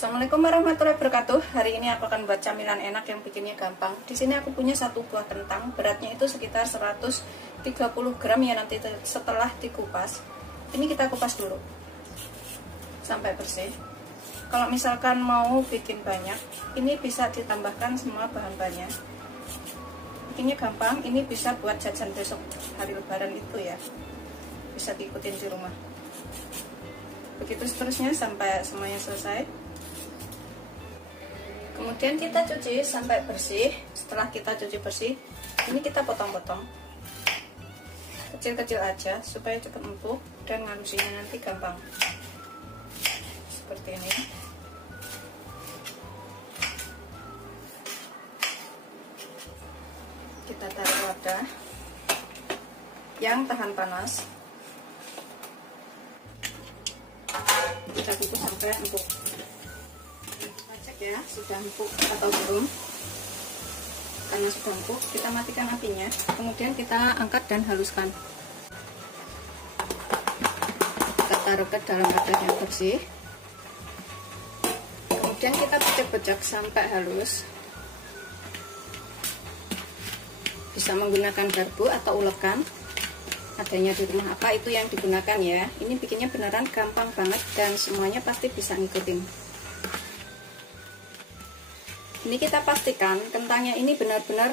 Assalamualaikum warahmatullahi wabarakatuh. Hari ini aku akan buat camilan enak yang bikinnya gampang. Di sini aku punya satu buah kentang, beratnya itu sekitar 130 gram ya, nanti setelah dikupas. Ini kita kupas dulu sampai bersih. Kalau misalkan mau bikin banyak, ini bisa ditambahkan semua bahan-bahannya. Bikinnya gampang, ini bisa buat jajan besok hari lebaran itu ya. Bisa diikutin di rumah. Begitu seterusnya sampai semuanya selesai. Kemudian kita cuci sampai bersih. Setelah kita cuci bersih, ini kita potong-potong kecil-kecil aja supaya cepat empuk dan ngalusinnya nanti gampang. Seperti ini. Kita taruh wadah yang tahan panas. Kita tutup sampai empuk. Ya, sudah empuk atau belum. Karena sudah empuk, kita matikan apinya, kemudian kita angkat dan haluskan. Kita taruh ke dalam wadah yang bersih, kemudian kita pecah-pecah sampai halus. Bisa menggunakan garpu atau ulekan, adanya di rumah apa itu yang digunakan ya. Ini bikinnya beneran gampang banget dan semuanya pasti bisa ngikutin. Ini kita pastikan kentangnya ini benar-benar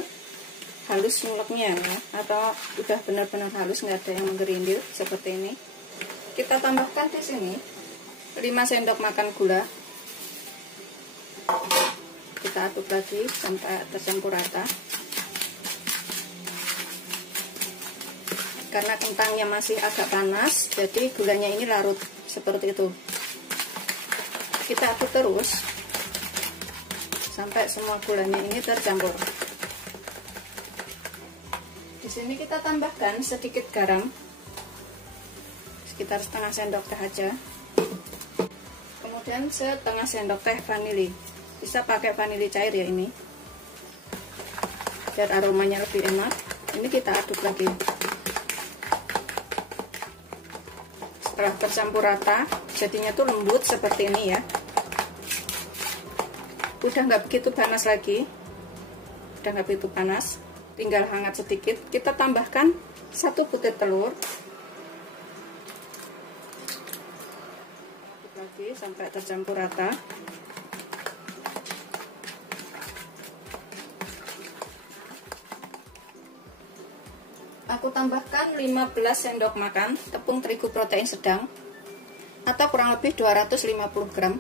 halus nguleknya ya, atau udah benar-benar halus, nggak ada yang menggerindil seperti ini. Kita tambahkan di sini 5 sendok makan gula. Kita aduk lagi sampai tercampur rata. Karena kentangnya masih agak panas, jadi gulanya ini larut seperti itu. Kita aduk terus sampai semua gulanya ini tercampur. Di sini kita tambahkan sedikit garam, sekitar setengah sendok teh aja. Kemudian setengah sendok teh vanili. Bisa pakai vanili cair ya ini, biar aromanya lebih enak. Ini kita aduk lagi. Setelah tercampur rata, jadinya tuh lembut seperti ini ya. Udah nggak begitu panas lagi, udah nggak begitu panas, tinggal hangat sedikit. Kita tambahkan 1 butir telur, aduk lagi sampai tercampur rata. Aku tambahkan 15 sendok makan tepung terigu protein sedang atau kurang lebih 250 gram.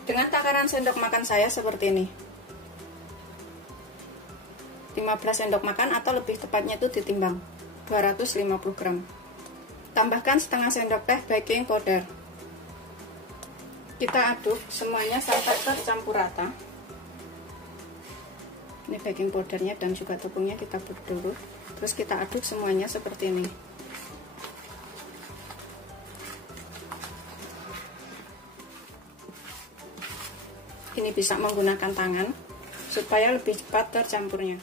Dengan takaran sendok makan saya seperti ini, 15 sendok makan atau lebih tepatnya itu ditimbang 250 gram. Tambahkan setengah sendok teh baking powder. Kita aduk semuanya sampai tercampur rata. Ini baking powdernya dan juga tepungnya kita aduk dulu. Terus kita aduk semuanya seperti ini. Ini bisa menggunakan tangan supaya lebih cepat tercampurnya.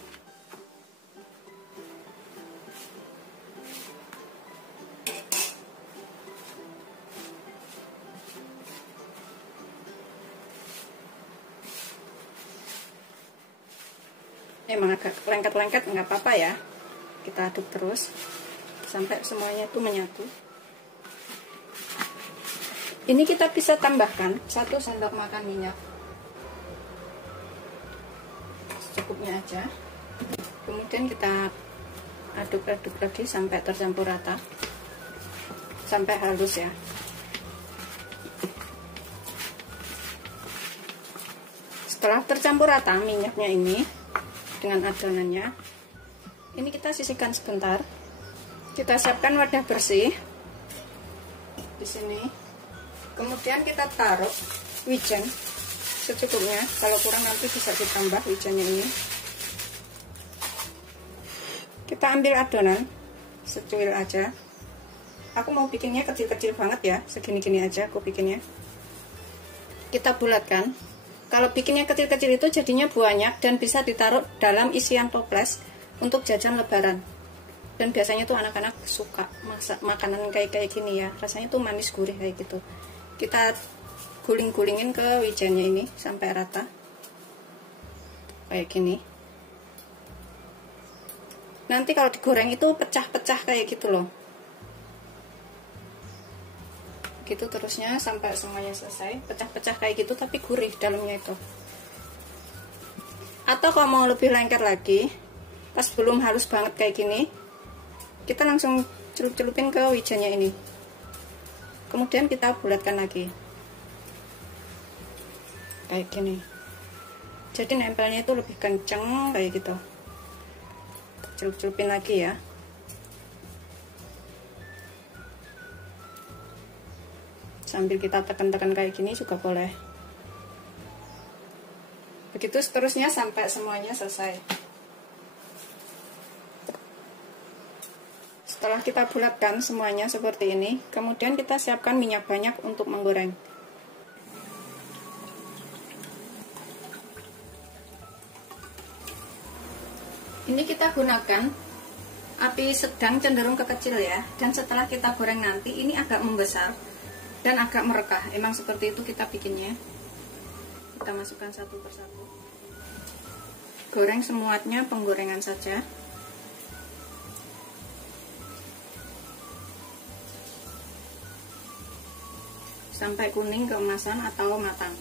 Emang agak lengket-lengket nggak apa-apa ya. Kita aduk terus sampai semuanya itu menyatu. Ini kita bisa tambahkan 1 sendok makan minyak, secukupnya aja. Kemudian kita aduk-aduk lagi sampai tercampur rata, sampai halus ya. Setelah tercampur rata minyaknya ini dengan adonannya, ini kita sisihkan sebentar. Kita siapkan wadah bersih di sini. Kemudian kita taruh wijen secukupnya. Kalau kurang nanti bisa ditambah wijennya ini. Kita ambil adonan secuil aja. Aku mau bikinnya kecil-kecil banget ya, segini-gini aja aku bikinnya. Kita bulatkan. Kalau bikinnya kecil-kecil itu jadinya banyak dan bisa ditaruh dalam isian toples untuk jajan lebaran. Dan biasanya tuh anak-anak suka masak makanan kayak gini ya, rasanya tuh manis gurih kayak gitu. Kita guling-gulingin ke wijennya ini sampai rata kayak gini. Nanti kalau digoreng itu pecah-pecah kayak gitu loh. Gitu terusnya sampai semuanya selesai, pecah-pecah kayak gitu tapi gurih dalamnya itu. Atau kalau mau lebih lengket lagi, pas belum halus banget kayak gini, kita langsung celup-celupin ke wijennya ini. Kemudian kita bulatkan lagi kayak gini. Jadi nempelnya itu lebih kenceng kayak gitu. Celup-celupin lagi ya. Sambil kita tekan-tekan kayak gini juga boleh. Begitu seterusnya sampai semuanya selesai. Setelah kita bulatkan semuanya seperti ini, kemudian kita siapkan minyak banyak untuk menggoreng. Ini kita gunakan api sedang cenderung ke kecil ya. Dan setelah kita goreng nanti ini agak membesar dan agak merekah. Emang seperti itu kita bikinnya. Kita masukkan satu persatu. Goreng semuanya penggorengan saja. Sampai kuning keemasan atau matang.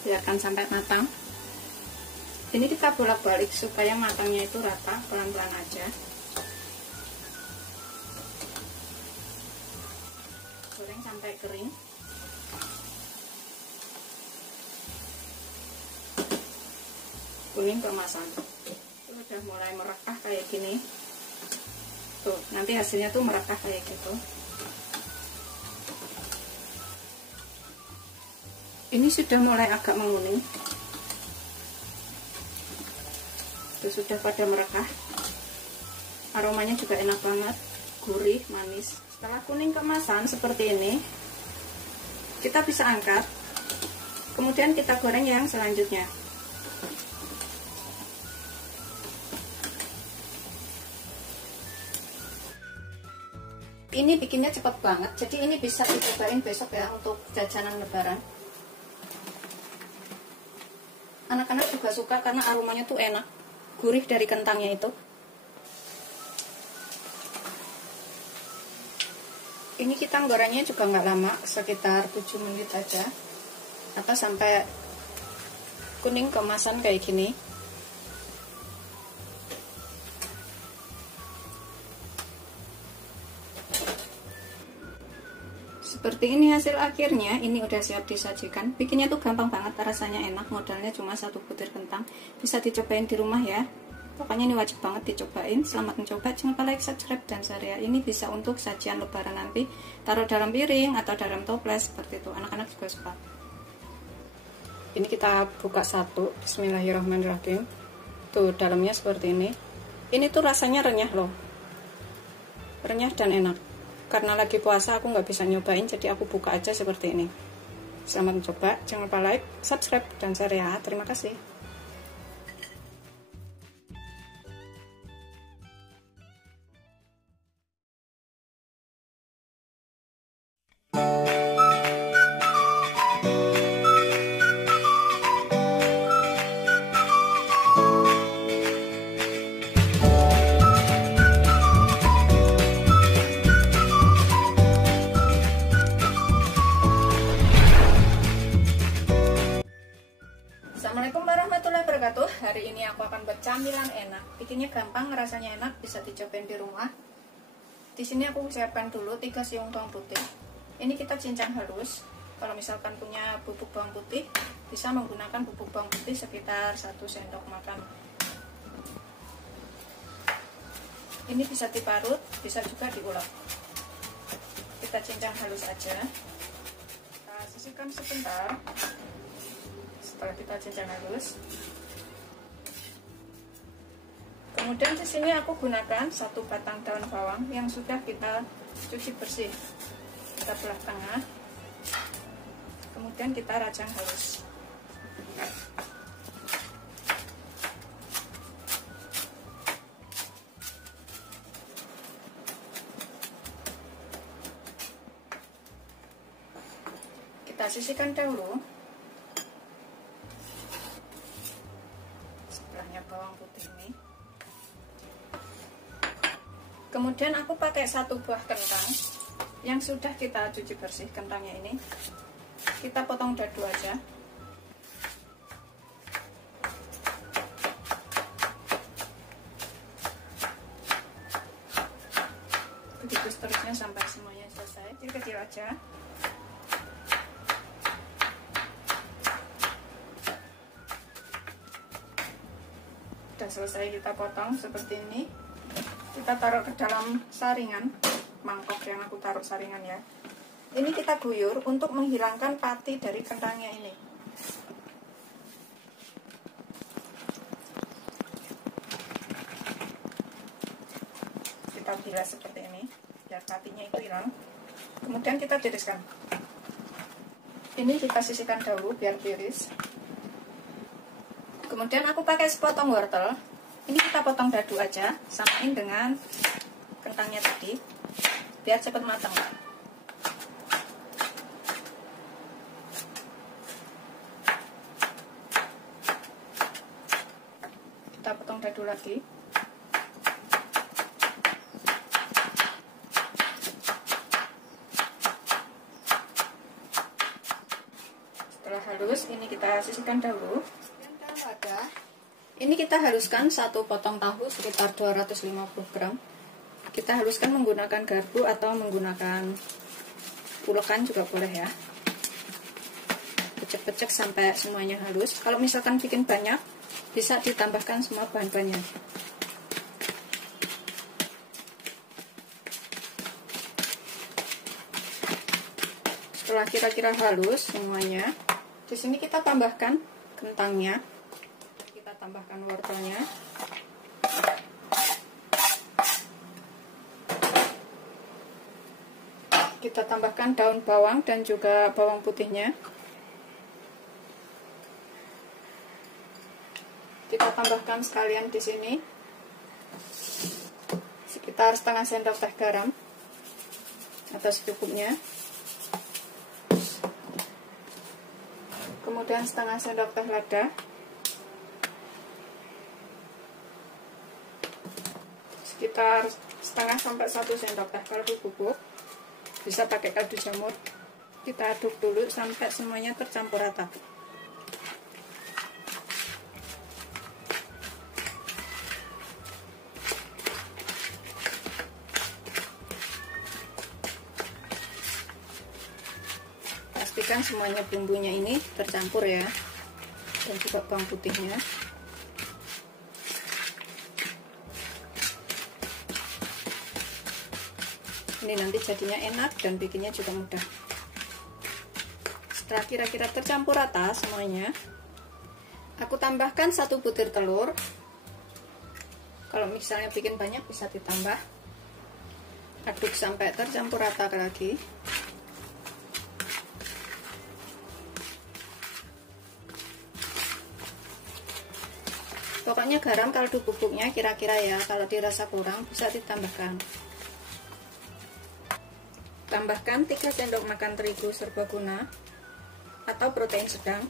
Biarkan sampai matang. Ini kita bolak-balik supaya matangnya itu rata, pelan-pelan aja. Goreng sampai kering. Kuning keemasan. Itu udah mulai merekah kayak gini. Tuh, nanti hasilnya tuh merekah kayak gitu. Ini sudah mulai agak menguning. Itu sudah pada merekah. Aromanya juga enak banget, gurih, manis. Setelah kuning keemasan seperti ini, kita bisa angkat. Kemudian kita goreng yang selanjutnya. Ini bikinnya cepat banget, jadi ini bisa dicobain besok ya untuk jajanan lebaran. Anak-anak juga suka karena aromanya tuh enak, gurih dari kentangnya itu. Ini kita gorengnya juga nggak lama, sekitar 7 menit aja, atau sampai kuning keemasan kayak gini. Seperti ini hasil akhirnya. Ini udah siap disajikan. Bikinnya tuh gampang banget, rasanya enak. Modalnya cuma 1 butir kentang. Bisa dicobain di rumah ya. Pokoknya ini wajib banget dicobain. Selamat mencoba. Jangan lupa like, subscribe, dan share ya. Ini bisa untuk sajian lebaran nanti. Taruh dalam piring atau dalam toples seperti itu. Anak-anak juga suka. Ini kita buka satu. Bismillahirrahmanirrahim. Tuh dalamnya seperti ini. Ini tuh rasanya renyah loh. Renyah dan enak. Karena lagi puasa aku nggak bisa nyobain, jadi aku buka aja seperti ini. Selamat mencoba, jangan lupa like, subscribe, dan share ya. Terima kasih. Assalamualaikum warahmatullahi wabarakatuh. Hari ini aku akan buat camilan enak. Bikinnya gampang, rasanya enak, bisa dicobain di rumah. Di sini aku siapkan dulu 3 siung bawang putih. Ini kita cincang halus. Kalau misalkan punya bubuk bawang putih, bisa menggunakan bubuk bawang putih sekitar 1 sendok makan. Ini bisa diparut, bisa juga diulek. Kita cincang halus aja. Kita sisihkan sebentar. Setelah kita cincang halus, kemudian di sini aku gunakan 1 batang daun bawang yang sudah kita cuci bersih. Kita belah tengah, kemudian kita rajang halus. Kita sisihkan dahulu. Sebelahnya bawang putih ini. Kemudian aku pakai 1 buah kentang yang sudah kita cuci bersih. Kentangnya ini kita potong dadu aja. Begitu seterusnya sampai semuanya selesai. Kecil-kecil aja. Sudah selesai kita potong seperti ini. Kita taruh ke dalam saringan, mangkok yang aku taruh saringan ya. Ini kita guyur untuk menghilangkan pati dari kentangnya ini. Kita bilas seperti ini, biar patinya itu hilang. Kemudian kita tiriskan. Ini kita sisihkan dahulu biar tiris. Kemudian aku pakai sepotong wortel. Ini kita potong dadu aja, samain dengan kentangnya tadi, biar cepat matang. Kita potong dadu lagi. Setelah halus, ini kita sisihkan dahulu. Dalam wadah, ini kita haluskan 1 potong tahu sekitar 250 gram. Kita haluskan menggunakan garpu atau menggunakan ulekan juga boleh ya. Pecek-pecek sampai semuanya halus. Kalau misalkan bikin banyak, bisa ditambahkan semua bahan-bahannya. Setelah kira-kira halus semuanya, di sini kita tambahkan kentangnya. Tambahkan wortelnya. Kita tambahkan daun bawang dan juga bawang putihnya. Kita tambahkan sekalian di sini sekitar setengah sendok teh garam atau secukupnya. Kemudian setengah sendok teh lada. Sekitar setengah sampai 1 sendok teh kaldu bubuk, bisa pakai kaldu jamur. Kita aduk dulu sampai semuanya tercampur rata. Pastikan semuanya bumbunya ini tercampur ya, dan juga bawang putihnya. Ini nanti jadinya enak dan bikinnya juga mudah. Setelah kira-kira tercampur rata semuanya, aku tambahkan 1 butir telur. Kalau misalnya bikin banyak bisa ditambah. Aduk sampai tercampur rata lagi. Pokoknya garam kaldu bubuknya kira-kira ya, kalau dirasa kurang bisa ditambahkan. Tambahkan 3 sendok makan terigu serbaguna atau protein sedang.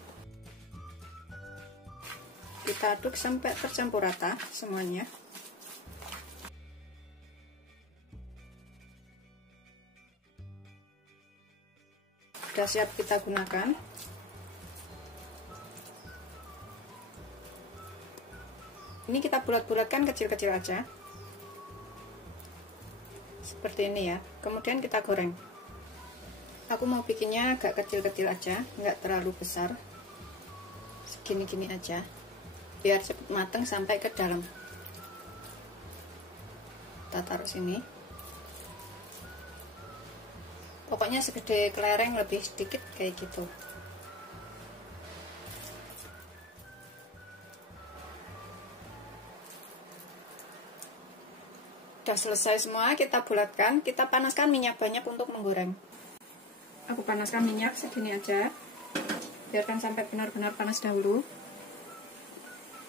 Kita aduk sampai tercampur rata semuanya. Sudah siap kita gunakan. Ini kita bulat-bulatkan kecil-kecil aja. Seperti ini ya. Kemudian kita goreng. Aku mau bikinnya agak kecil-kecil aja, nggak terlalu besar, segini-gini aja biar cepat matang sampai ke dalam. Kita taruh sini, pokoknya segede kelereng, lebih sedikit kayak gitu. Udah selesai semua, kita bulatkan. Kita panaskan minyak banyak untuk menggoreng. Aku panaskan minyak segini aja, biarkan sampai benar-benar panas dahulu.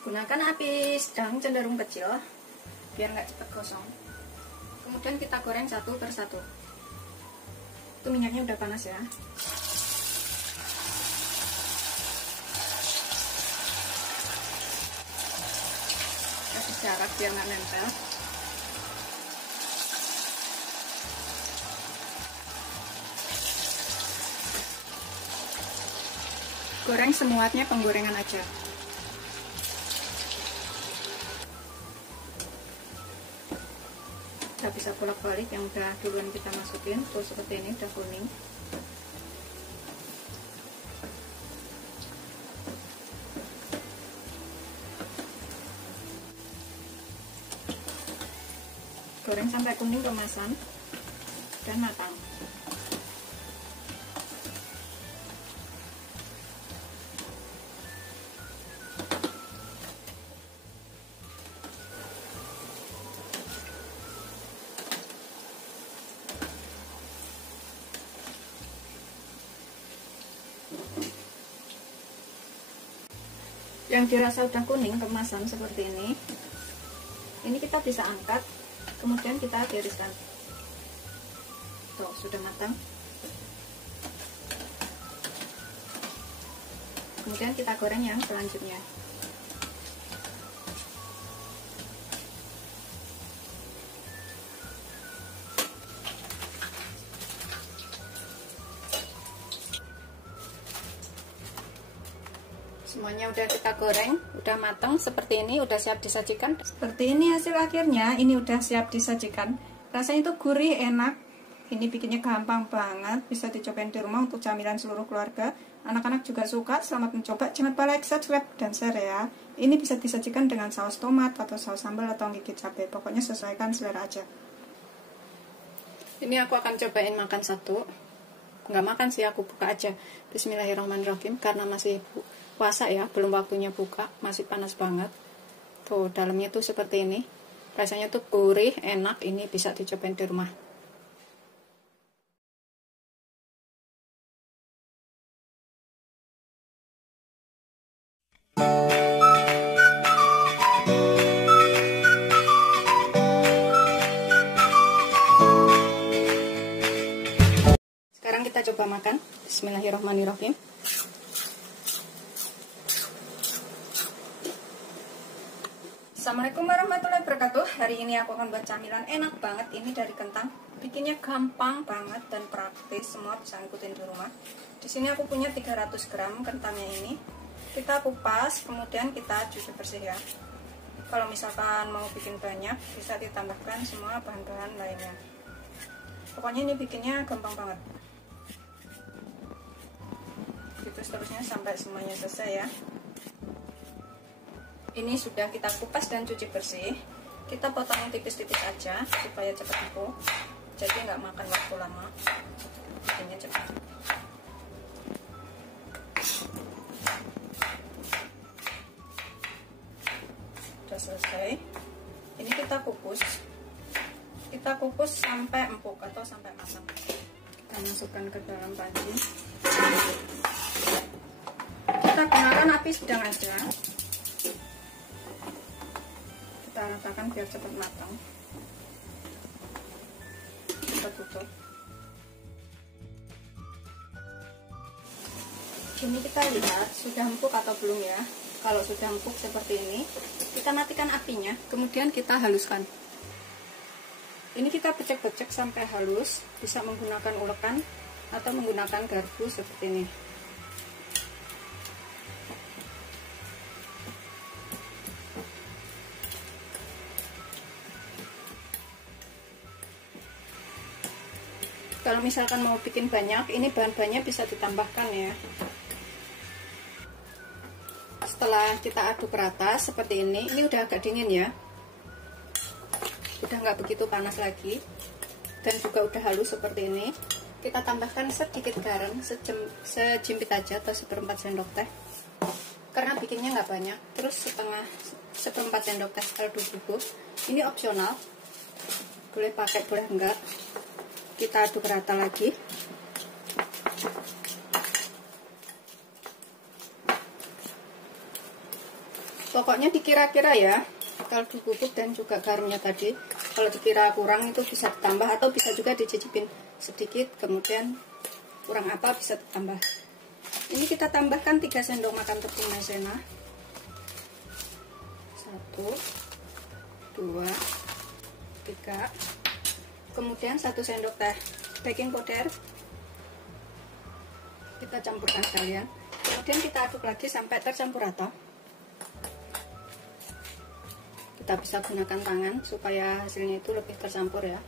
Gunakan api sedang cenderung kecil biar nggak cepat gosong. Kemudian kita goreng satu persatu. Itu minyaknya udah panas ya. Kasih jarak biar nggak nempel. Goreng semuanya penggorengan aja. Kita bisa bolak-balik yang udah duluan kita masukin. Tuh seperti ini udah kuning. Goreng sampai kuning kemasan dan matang. Yang dirasa udah kuning kemasan seperti ini kita bisa angkat, kemudian kita tiriskan. Tuh sudah matang. Kemudian kita goreng yang selanjutnya. Semuanya udah kita goreng, udah matang seperti ini, udah siap disajikan. Seperti ini hasil akhirnya, ini udah siap disajikan. Rasanya itu gurih, enak. Ini bikinnya gampang banget, bisa dicobain di rumah untuk camilan seluruh keluarga. Anak-anak juga suka, selamat mencoba. Jangan lupa like, subscribe, dan share ya. Ini bisa disajikan dengan saus tomat atau saus sambal atau gigit cabai. Pokoknya sesuaikan selera aja. Ini aku akan cobain makan satu. Nggak makan sih, aku buka aja. Bismillahirrahmanirrahim. Karena masih puasa ya, belum waktunya buka, masih panas banget. Tuh dalamnya tuh seperti ini. Rasanya tuh gurih, enak. Ini bisa dicobain di rumah. Sekarang kita coba makan. Bismillahirrahmanirrahim. Assalamualaikum warahmatullahi wabarakatuh. Hari ini aku akan buat camilan enak banget. Ini dari kentang. Bikinnya gampang banget dan praktis. Semua bisa ngikutin di rumah. Di sini aku punya 300 gram kentangnya ini. Kita kupas, kemudian kita cuci bersih ya. Kalau misalkan mau bikin banyak, bisa ditambahkan semua bahan-bahan lainnya. Pokoknya ini bikinnya gampang banget. Gitu seterusnya sampai semuanya selesai ya. Ini sudah kita kupas dan cuci bersih. Kita potong tipis-tipis aja supaya cepat empuk. Jadi nggak makan waktu lama. Bikinnya cepat. Sudah selesai. Ini kita kukus. Kita kukus sampai empuk atau sampai matang. Kita masukkan ke dalam panci. Kita gunakan api sedang aja. Kita letakkan biar cepat matang. Kita tutup. Ini kita lihat sudah empuk atau belum ya. Kalau sudah empuk seperti ini, kita matikan apinya, kemudian kita haluskan. Ini kita becek-becek sampai halus, bisa menggunakan ulekan atau menggunakan garpu seperti ini. Kita Kalau misalkan mau bikin banyak, ini bahan-bahannya bisa ditambahkan ya. Setelah kita aduk rata seperti ini udah agak dingin ya, udah nggak begitu panas lagi, dan juga udah halus seperti ini. Kita tambahkan sedikit garam, sejimpit aja atau seperempat sendok teh, karena bikinnya nggak banyak. Terus seperempat sendok teh kaldu bubuk, ini opsional, boleh pakai boleh enggak. Kita aduk rata lagi. Pokoknya dikira-kira ya, kaldu bubuk dan juga garamnya tadi. Kalau dikira kurang itu bisa ditambah, atau bisa juga dicicipin sedikit, kemudian kurang apa bisa ditambah. Ini kita tambahkan 3 sendok makan tepung maizena. 1, 2, 3. Kemudian 1 sendok teh baking powder. Kita campurkan sekalian. Kemudian kita aduk lagi sampai tercampur rata. Kita bisa gunakan tangan supaya hasilnya itu lebih tercampur ya.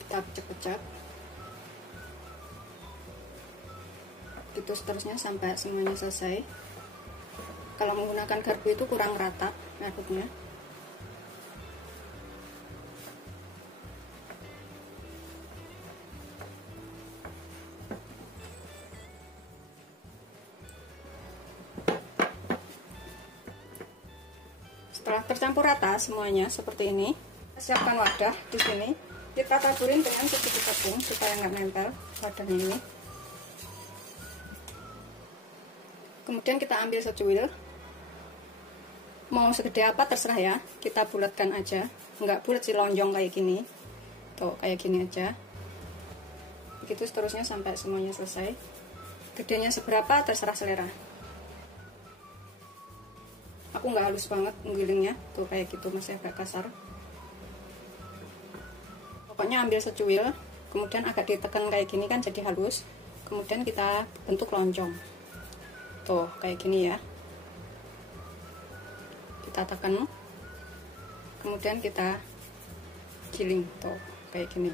Kita pecah-pecah. Gitu seterusnya sampai semuanya selesai. Kalau menggunakan garpu itu kurang rata ngaduknya. Setelah tercampur rata semuanya seperti ini, siapkan wadah di sini. Kita taburin dengan sedikit tepung supaya nggak nempel wadahnya ini. Kemudian kita ambil secuil. Mau segede apa terserah ya. Kita bulatkan aja, nggak bulat sih, lonjong kayak gini. Tuh kayak gini aja. Begitu seterusnya sampai semuanya selesai. Gedenya seberapa terserah selera. Aku nggak halus banget menggilingnya, tuh kayak gitu, masih agak kasar. Pokoknya ambil secuil, kemudian agak ditekan kayak gini kan jadi halus. Kemudian kita bentuk lonjong, tuh kayak gini ya. Kita tekan, kemudian kita giling, tuh kayak gini.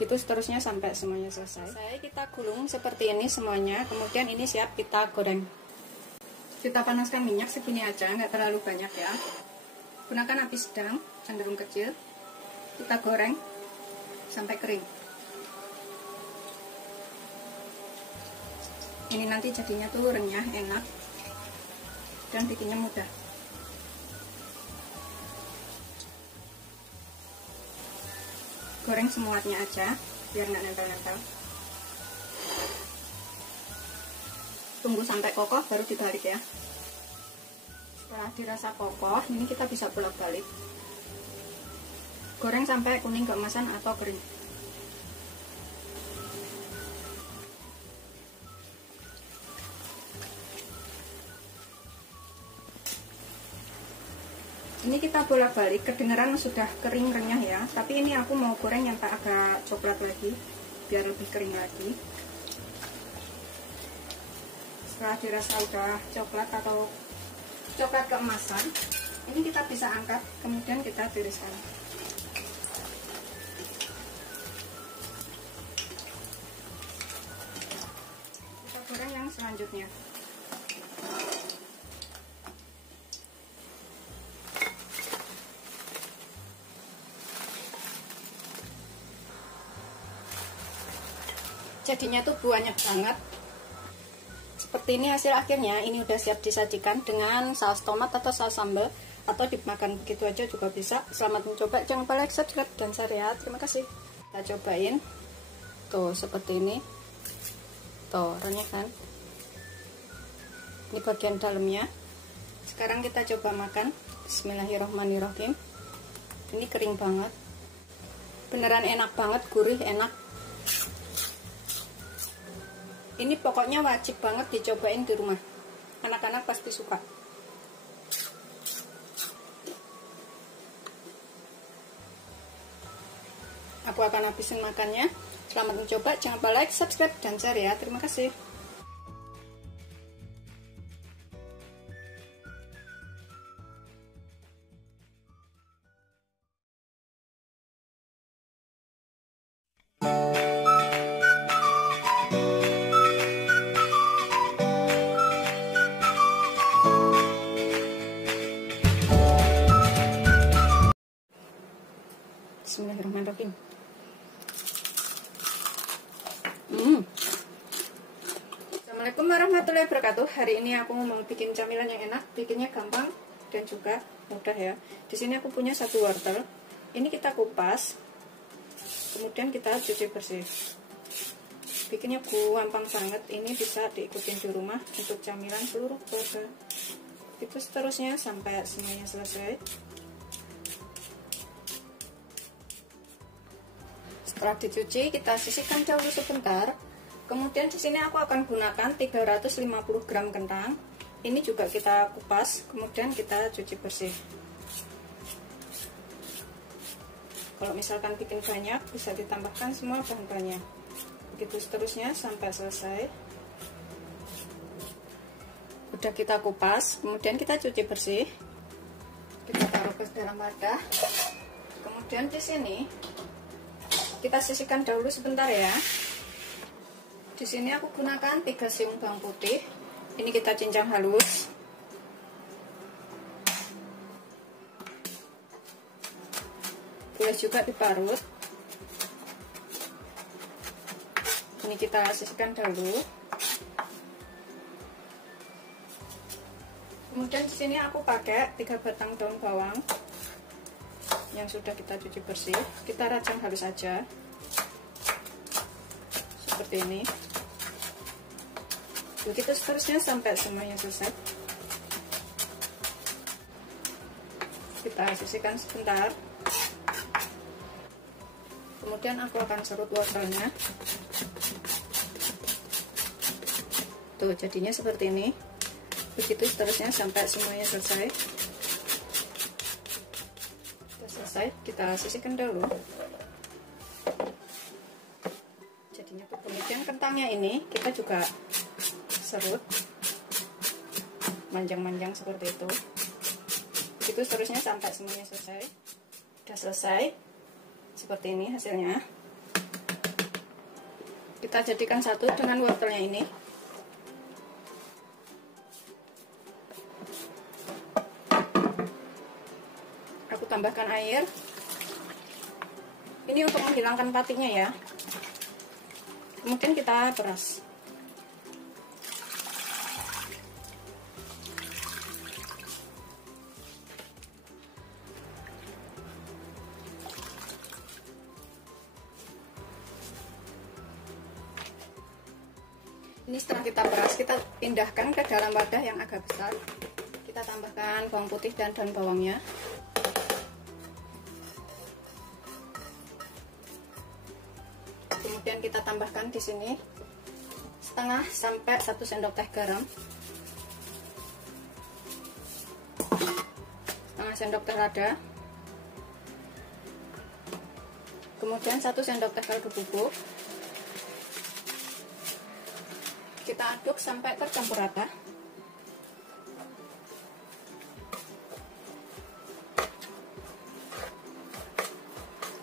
Gitu seterusnya sampai semuanya selesai. Kita gulung seperti ini semuanya, kemudian ini siap kita goreng. Kita panaskan minyak segini aja, nggak terlalu banyak ya. Gunakan api sedang, cenderung kecil. Kita goreng sampai kering. Ini nanti jadinya tuh renyah, enak, dan bikinnya mudah. Goreng semuanya aja, biar nggak nempel-nempel. Tunggu sampai kokoh baru dibalik ya. Setelah dirasa kokoh, ini kita bisa bolak-balik. Goreng sampai kuning keemasan atau kering. Ini kita bolak-balik, kedengeran sudah kering renyah ya. Tapi ini aku mau goreng yang agak coklat lagi, biar lebih kering lagi. Setelah dirasa udah coklat atau coklat keemasan, ini kita bisa angkat, kemudian kita tiriskan. Kita goreng yang selanjutnya. Jadinya tuh banyak banget. Seperti ini hasil akhirnya. Ini udah siap disajikan dengan saus tomat atau saus sambal, atau dimakan begitu aja juga bisa. Selamat mencoba, jangan lupa like, subscribe, dan share ya. Terima kasih. Kita cobain. Tuh seperti ini. Tuh renyah kan. Ini bagian dalamnya. Sekarang kita coba makan. Bismillahirrahmanirrahim. Ini kering banget. Beneran enak banget, gurih, enak. Ini pokoknya wajib banget dicobain di rumah. Anak-anak pasti suka. Aku akan habisin makannya. Selamat mencoba, jangan lupa like, subscribe, dan share ya. Terima kasih. Assalamualaikum warahmatullahi wabarakatuh. Hari ini aku mau bikin camilan yang enak, bikinnya gampang dan juga mudah ya. Di sini aku punya 1 wortel. Ini kita kupas, kemudian kita cuci bersih. Bikinnya gampang banget. Ini bisa diikutin di rumah untuk camilan seluruh keluarga. Itu seterusnya sampai semuanya selesai. Setelah dicuci, kita sisihkan dahulu sebentar. Kemudian di sini aku akan gunakan 350 gram kentang. Ini juga kita kupas, kemudian kita cuci bersih. Kalau misalkan bikin banyak, bisa ditambahkan semua bahan-bahannya. Begitu seterusnya sampai selesai. Udah kita kupas, kemudian kita cuci bersih. Kita taruh ke dalam wadah. Kemudian di sini kita sisihkan dahulu sebentar ya. Di sini aku gunakan 3 siung bawang putih. Ini kita cincang halus. Boleh juga diparut. Ini kita sisihkan dahulu. Kemudian di sini aku pakai 3 batang daun bawang yang sudah kita cuci bersih. Kita rajang halus saja. Seperti ini. Begitu seterusnya sampai semuanya selesai. Kita sisihkan sebentar. Kemudian aku akan serut wortelnya. Tuh, jadinya seperti ini. Begitu seterusnya sampai semuanya selesai. Sudah selesai, kita sisihkan dahulu. Jadinya kemudian kentangnya ini kita juga serut manjang-manjang seperti itu. Begitu seterusnya sampai semuanya selesai. Sudah selesai seperti ini hasilnya. Kita jadikan satu dengan wortelnya ini. Aku tambahkan air. Ini untuk menghilangkan patinya ya. Kemudian kita peras. Ini setelah kita peras, kita pindahkan ke dalam wadah yang agak besar. Kita tambahkan bawang putih dan daun bawangnya. Kemudian kita tambahkan di sini setengah sampai 1 sendok teh garam. Setengah sendok teh lada. Kemudian 1 sendok teh kaldu bubuk. Kita aduk sampai tercampur rata.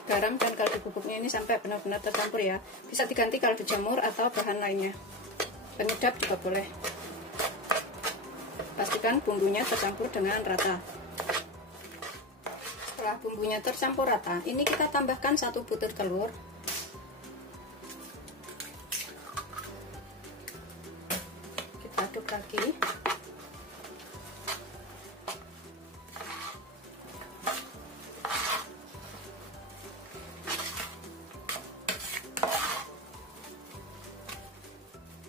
Garam dan kaldu bubuknya ini sampai benar-benar tercampur ya. Bisa diganti kaldu jamur atau bahan lainnya. Penyedap juga boleh. Pastikan bumbunya tercampur dengan rata. Setelah bumbunya tercampur rata, ini kita tambahkan 1 butir telur. Aduk lagi.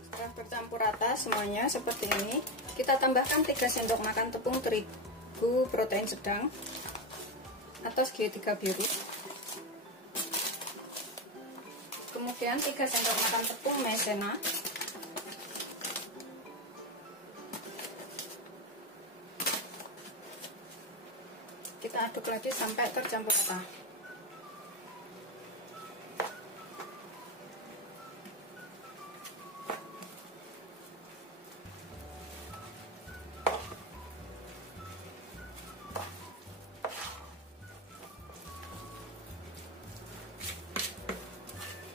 Setelah bercampur rata semuanya seperti ini, kita tambahkan 3 sendok makan tepung terigu protein sedang atau segitiga biru. Kemudian 3 sendok makan tepung maizena. Kita aduk lagi sampai tercampur rata.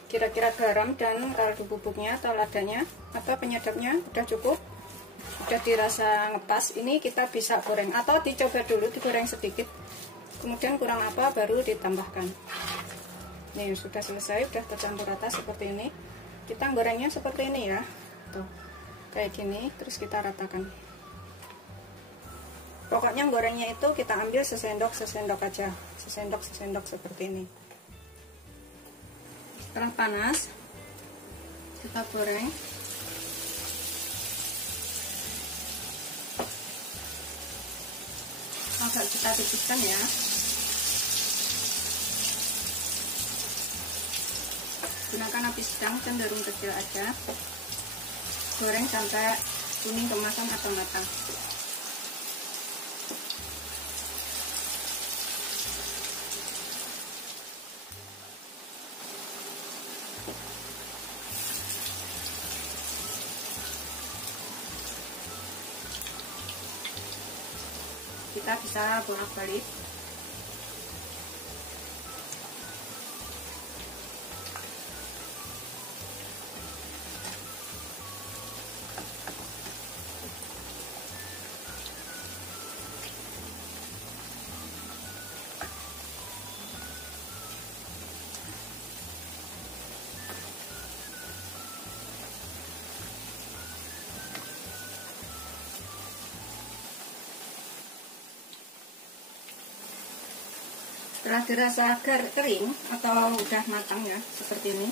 Kira-kira garam dan kaldu bubuknya atau ladanya atau penyedapnya udah cukup, udah dirasa ngepas. Ini kita bisa goreng atau dicoba dulu digoreng sedikit, kemudian kurang apa baru ditambahkan. Nih sudah selesai, sudah tercampur rata seperti ini. Kita gorengnya seperti ini ya, tuh kayak gini, terus kita ratakan. Pokoknya gorengnya itu kita ambil sesendok aja, sesendok seperti ini. Setelah panas, kita goreng. Agak kita tipiskan ya. Gunakan api sedang cenderung kecil aja. Goreng sampai kuning kemasan atau matang. Kita bisa bolak-balik. Setelah dirasa kering atau udah matang ya, seperti ini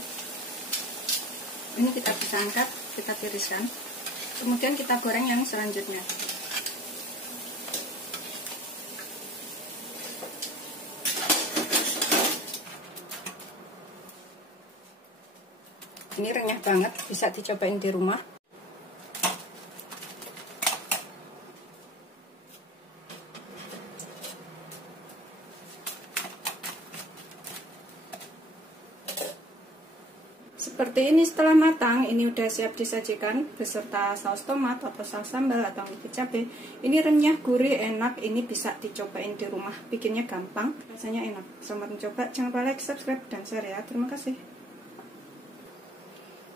kita bisa angkat, kita tiriskan. Kemudian kita goreng yang selanjutnya. Ini renyah banget, bisa dicobain di rumah. Seperti ini setelah matang, ini udah siap disajikan beserta saus tomat atau saus sambal atau cabai. Ini renyah, gurih, enak. Ini bisa dicobain di rumah, bikinnya gampang, rasanya enak. Selamat mencoba, jangan lupa like, subscribe, dan share ya. Terima kasih.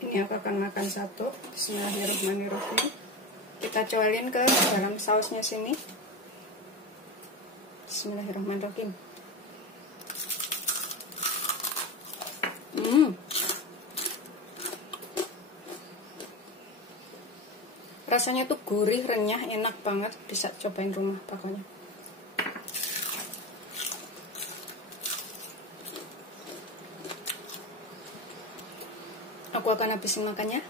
Ini aku akan makan satu. Bismillahirrahmanirrahim. Kita colin ke dalam sausnya sini. Bismillahirrahmanirrahim. Rasanya tuh gurih, renyah, enak banget. Bisa cobain rumah pokoknya. Aku akan habisin makannya.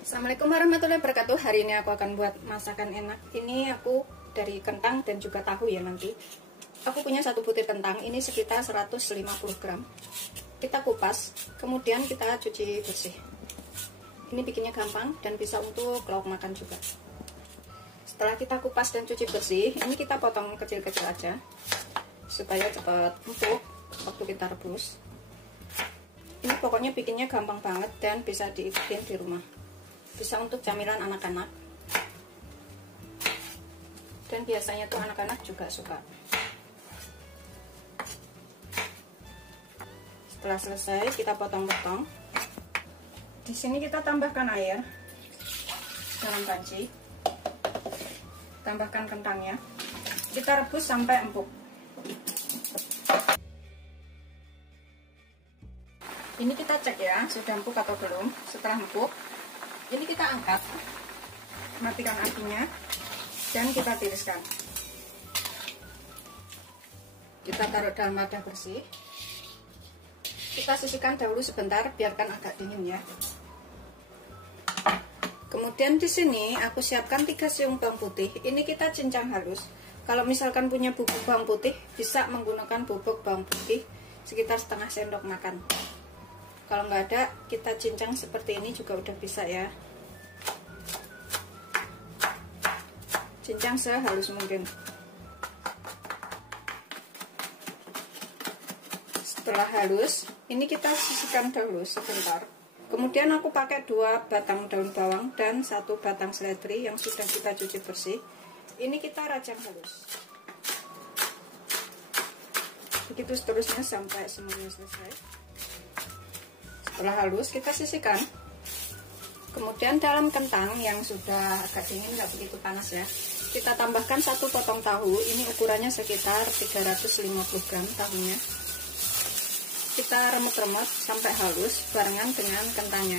Assalamualaikum warahmatullahi wabarakatuh. Hari ini aku akan buat masakan enak. Ini aku dari kentang dan juga tahu ya nanti. Aku punya satu butir kentang, ini sekitar 150 gram. Kita kupas, kemudian kita cuci bersih. Ini bikinnya gampang dan bisa untuk lauk makan juga. Setelah kita kupas dan cuci bersih, ini kita potong kecil-kecil aja supaya cepat empuk waktu kita rebus. Ini pokoknya bikinnya gampang banget dan bisa dibikin di rumah. Bisa untuk camilan anak-anak. Dan biasanya tuh anak-anak juga suka. Setelah selesai, kita potong-potong. Di sini kita tambahkan air dalam panci. Tambahkan kentangnya. Kita rebus sampai empuk. Ini kita cek ya, sudah empuk atau belum. Setelah empuk, ini kita angkat, matikan apinya, dan kita tiriskan. Kita taruh dalam wadah bersih. Kita sisihkan dahulu sebentar, biarkan agak dingin ya. Kemudian di sini aku siapkan 3 siung bawang putih. Ini kita cincang halus. Kalau misalkan punya bubuk bawang putih, bisa menggunakan bubuk bawang putih sekitar setengah sendok makan. Kalau nggak ada, kita cincang seperti ini juga udah bisa ya. cincang sehalus mungkin. Setelah halus, ini kita sisihkan dahulu sebentar. Kemudian aku pakai 2 batang daun bawang dan 1 batang seledri yang sudah kita cuci bersih. Ini kita rajang halus. Begitu seterusnya sampai semuanya selesai. Setelah halus, kita sisihkan. Kemudian dalam kentang yang sudah agak dingin, nggak begitu panas ya, kita tambahkan 1 potong tahu. Ini ukurannya sekitar 350 gram tahunya. Kita remut-remut sampai halus barengan dengan kentangnya.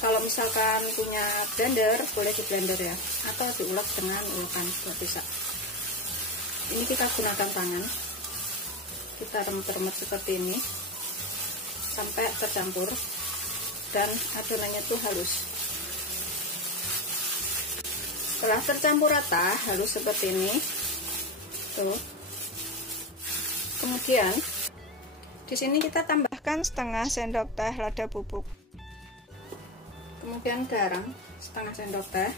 Kalau misalkan punya blender, boleh di blender ya, atau diulek dengan ulakan juga bisa. Ini kita gunakan tangan. Kita remut-remut seperti ini sampai tercampur dan adonannya tuh halus. Setelah tercampur rata, halus seperti ini, tuh. Kemudian di sini kita tambahkan setengah sendok teh lada bubuk. Kemudian garam setengah sendok teh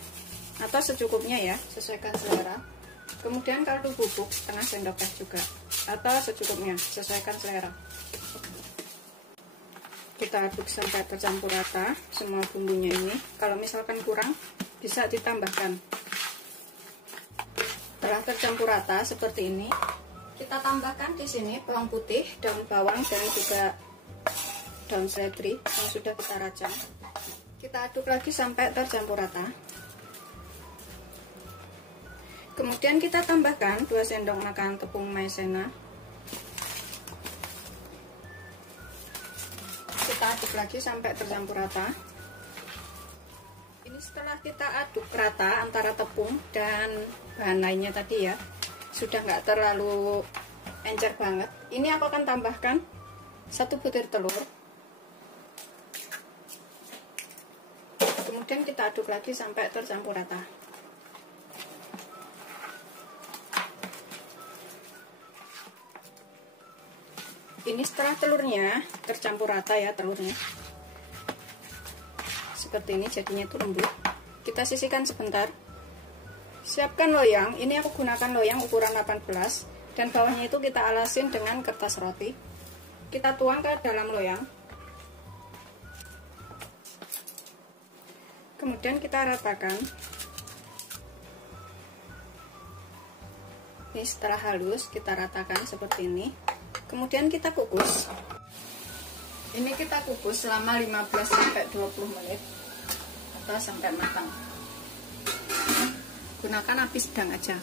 atau secukupnya ya, sesuaikan selera. Kemudian kaldu bubuk setengah sendok teh juga atau secukupnya, sesuaikan selera. Kita aduk sampai tercampur rata semua bumbunya ini. Kalau misalkan kurang, bisa ditambahkan. Setelah tercampur rata seperti ini, kita tambahkan di sini bawang putih, daun bawang dan juga daun seledri yang sudah kita rajang. Kita aduk lagi sampai tercampur rata. Kemudian kita tambahkan 2 sendok makan tepung maizena. Kita aduk lagi sampai tercampur rata. Ini setelah kita aduk rata antara tepung dan bahan lainnya tadi ya, sudah nggak terlalu encer banget. Ini aku akan tambahkan 1 butir telur. Kemudian kita aduk lagi sampai tercampur rata. Ini setelah telurnya tercampur rata ya, telurnya seperti ini jadinya itu lembut. Kita sisihkan sebentar. Siapkan loyang. Ini aku gunakan loyang ukuran 18 dan bawahnya itu kita alasin dengan kertas roti. Kita tuang ke dalam loyang. Kemudian kita ratakan. Ini setelah halus kita ratakan seperti ini. Kemudian kita kukus. Ini kita kukus selama 15-20 menit atau sampai matang. Gunakan api sedang aja.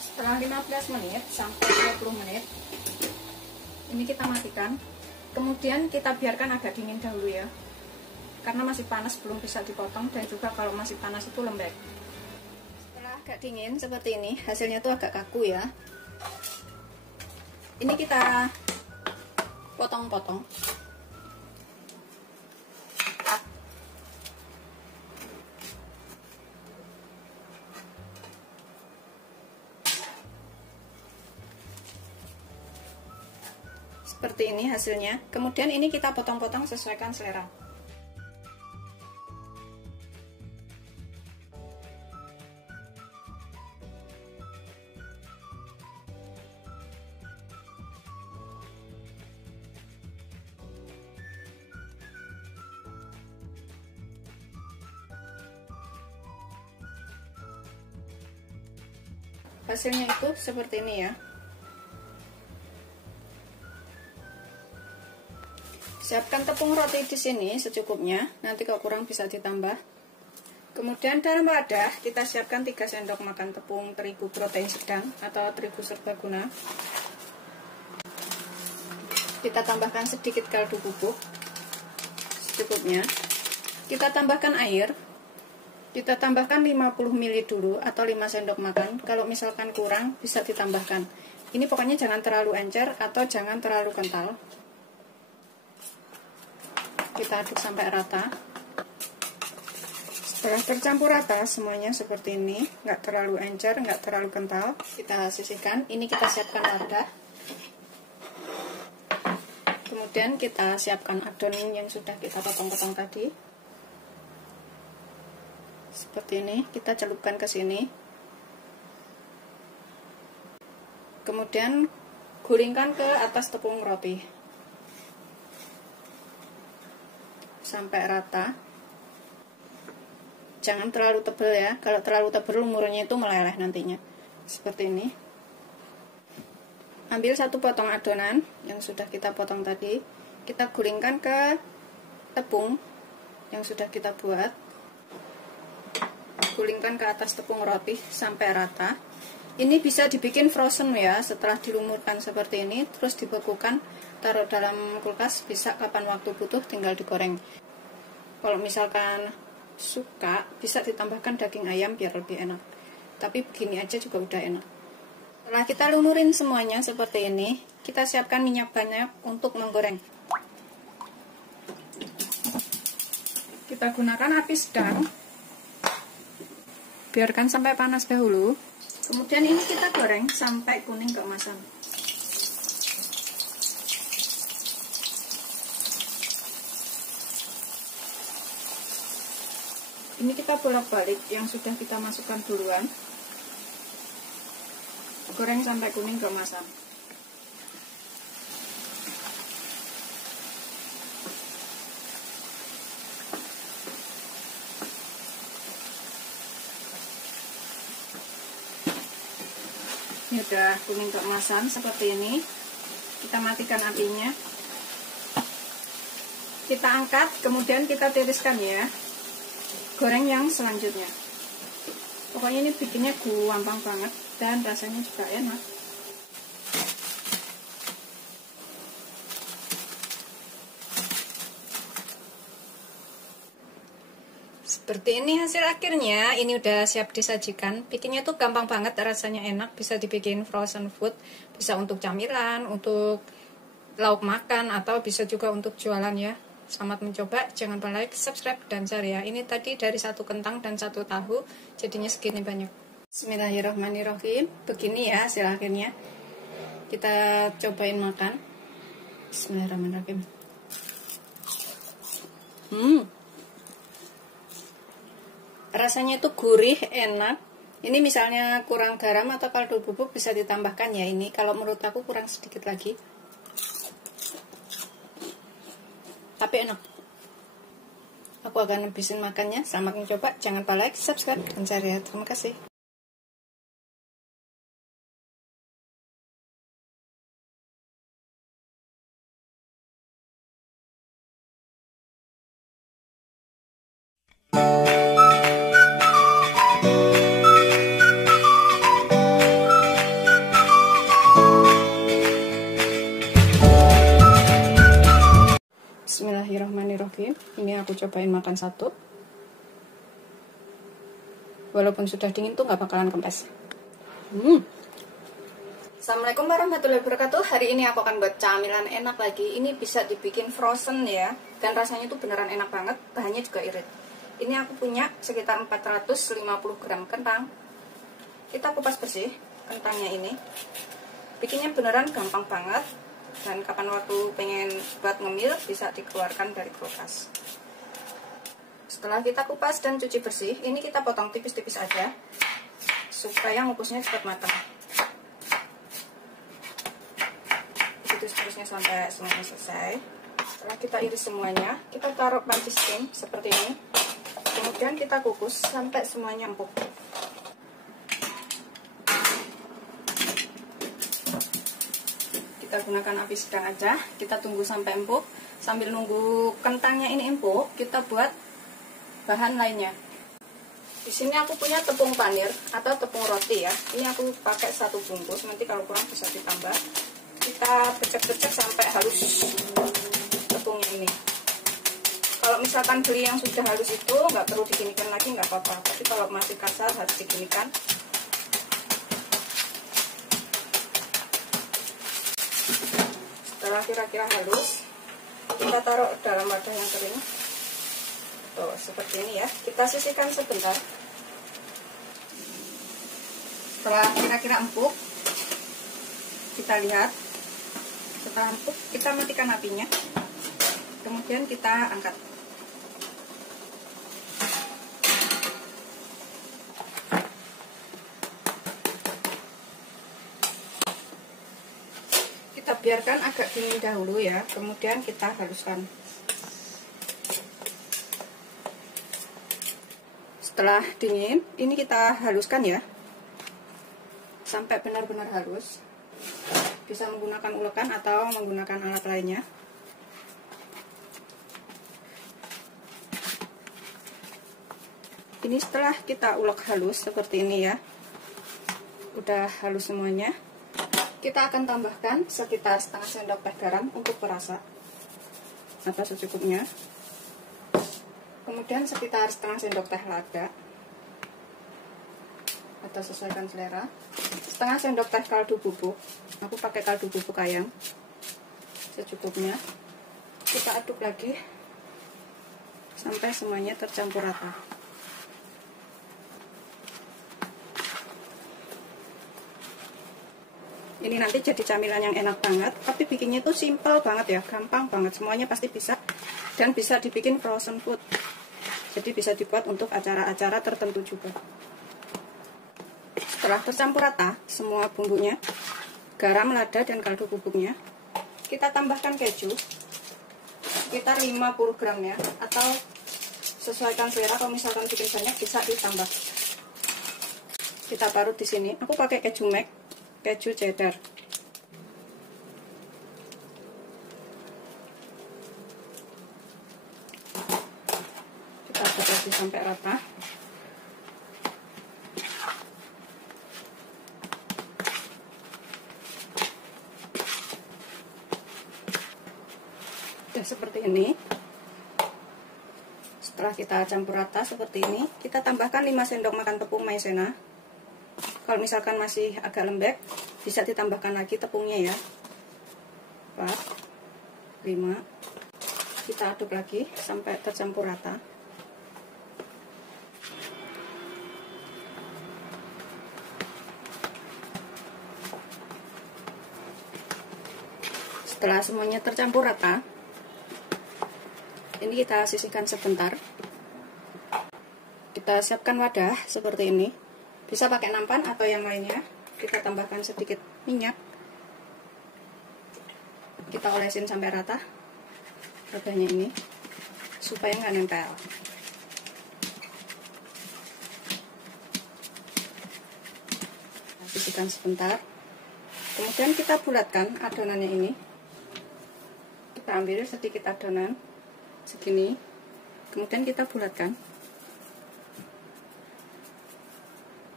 Setelah 15 menit sampai 20 menit, ini kita matikan. Kemudian kita biarkan agak dingin dahulu ya, karena masih panas belum bisa dipotong, dan juga kalau masih panas itu lembek. Setelah agak dingin seperti ini, hasilnya tuh agak kaku ya. Ini kita potong-potong. Seperti ini hasilnya. Kemudian ini kita potong-potong sesuaikan selera. Hasilnya itu seperti ini ya. Siapkan tepung roti di sini secukupnya, nanti kalau kurang bisa ditambah. Kemudian dalam wadah kita siapkan 3 sendok makan tepung terigu protein sedang atau terigu serbaguna. Kita tambahkan sedikit kaldu bubuk secukupnya. Kita tambahkan air. Kita tambahkan 50 ml dulu atau 5 sendok makan. Kalau misalkan kurang bisa ditambahkan. Ini pokoknya jangan terlalu encer atau jangan terlalu kental. Kita aduk sampai rata. Setelah tercampur rata semuanya seperti ini, nggak terlalu encer, nggak terlalu kental, kita sisihkan. Ini kita siapkan wadah. Kemudian kita siapkan adonan yang sudah kita potong-potong tadi. Seperti ini, kita celupkan ke sini. Kemudian gulingkan ke atas tepung roti sampai rata. Jangan terlalu tebal ya, kalau terlalu tebal lumurnya itu meleleh nantinya. Seperti ini. Ambil satu potong adonan yang sudah kita potong tadi, kita gulingkan ke tepung yang sudah kita buat. Gulingkan ke atas tepung roti sampai rata. Ini bisa dibikin frozen ya, setelah dilumurkan seperti ini, terus dibekukan, taruh dalam kulkas, bisa kapan waktu butuh tinggal digoreng. Kalau misalkan suka, bisa ditambahkan daging ayam biar lebih enak. Tapi begini aja juga udah enak. Setelah kita lumurin semuanya seperti ini, kita siapkan minyak banyak untuk menggoreng. Kita gunakan api sedang. Biarkan sampai panas dahulu. Kemudian ini kita goreng sampai kuning keemasan. Ini kita bolak-balik yang sudah kita masukkan duluan. Goreng sampai kuning keemasan. Ini udah kuning keemasan seperti ini. Kita matikan apinya. Kita angkat, kemudian kita tiriskan ya. Goreng yang selanjutnya. Pokoknya ini bikinnya gampang banget dan rasanya juga enak. Seperti ini hasil akhirnya. Ini udah siap disajikan. Bikinnya tuh gampang banget, rasanya enak. Bisa dibikin frozen food, bisa untuk camilan, untuk lauk makan, atau bisa juga untuk jualan ya. Selamat mencoba, jangan lupa like, subscribe, dan share ya. Ini tadi dari 1 kentang dan 1 tahu, jadinya segini banyak. Bismillahirrahmanirrahim. Begini ya hasil akhirnya. Kita cobain makan. Bismillahirrahmanirrahim. Rasanya itu gurih, enak. Ini misalnya kurang garam atau kaldu bubuk bisa ditambahkan ya ini. Kalau menurut aku kurang sedikit lagi. Tapi enak. Aku akan habisin makannya. Selamat mencoba. Jangan lupa like, subscribe, dan share ya. Terima kasih. Bismillahirrahmanirrahim. Ini aku cobain makan satu. Walaupun sudah dingin tuh nggak bakalan kempes. Assalamualaikum warahmatullahi wabarakatuh. Hari ini aku akan buat camilan enak lagi. Ini bisa dibikin frozen ya. Dan rasanya tuh beneran enak banget. Bahannya juga irit. Ini aku punya sekitar 450 gram kentang. Kita kupas bersih kentangnya ini. Bikinnya beneran gampang banget. Dan kapan waktu pengen buat ngemil bisa dikeluarkan dari kulkas. Setelah kita kupas dan cuci bersih, ini kita potong tipis-tipis aja supaya ngupusnya cepat matang. Itu seterusnya sampai semuanya selesai. Setelah kita iris semuanya, kita taruh panci steam seperti ini. Kemudian kita kukus sampai semuanya empuk. Kita gunakan api sedang aja, kita tunggu sampai empuk. Sambil nunggu kentangnya ini empuk, kita buat bahan lainnya. Di sini aku punya tepung panir atau tepung roti ya. Ini aku pakai 1 bungkus, nanti kalau kurang bisa ditambah. Kita pecek-pecek sampai halus tepungnya ini. Kalau misalkan beli yang sudah halus itu nggak perlu diginikan lagi, nggak apa-apa. Tapi kalau masih kasar harus diginikan. Setelah kira-kira halus, kita taruh dalam wadah yang kering. Tuh, seperti ini ya. Kita sisihkan sebentar. Setelah kira-kira empuk, kita lihat. Setelah empuk, kita matikan apinya. Kemudian kita angkat. biarkan agak dingin dahulu ya, kemudian kita haluskan. Setelah dingin, ini kita haluskan ya sampai benar-benar halus. Bisa menggunakan ulekan atau menggunakan alat lainnya. Ini setelah kita ulek halus seperti ini ya, udah halus semuanya. Kita akan tambahkan sekitar setengah sendok teh garam untuk perasa atau secukupnya. Kemudian sekitar setengah sendok teh lada atau sesuaikan selera. Setengah sendok teh kaldu bubuk, aku pakai kaldu bubuk ayam, secukupnya. Kita aduk lagi sampai semuanya tercampur rata. Ini nanti jadi camilan yang enak banget, tapi bikinnya itu simple banget ya, gampang banget, semuanya pasti bisa. Dan bisa dibikin frozen food, jadi bisa dibuat untuk acara-acara tertentu juga. Setelah tercampur rata semua bumbunya, garam, lada, dan kaldu bubuknya, kita tambahkan keju sekitar 50 gram ya, atau sesuaikan selera. Kalau misalkan bikin banyak bisa ditambah. Kita parut di sini. Aku pakai keju Mac, keju cheddar. Kita aduk lagi sampai rata. Seperti ini. Setelah kita campur rata seperti ini, kita tambahkan 5 sendok makan tepung maizena. Kalau misalkan masih agak lembek, bisa ditambahkan lagi tepungnya ya. 4, 5. Kita aduk lagi sampai tercampur rata. Setelah semuanya tercampur rata, ini kita sisihkan sebentar. Kita siapkan wadah seperti ini. Bisa pakai nampan atau yang lainnya. Kita tambahkan sedikit minyak. Kita olesin sampai rata wadahnya ini, supaya nggak nempel. Kita sisihkan sebentar. Kemudian kita bulatkan adonannya ini. Kita ambil sedikit adonan segini, kemudian kita bulatkan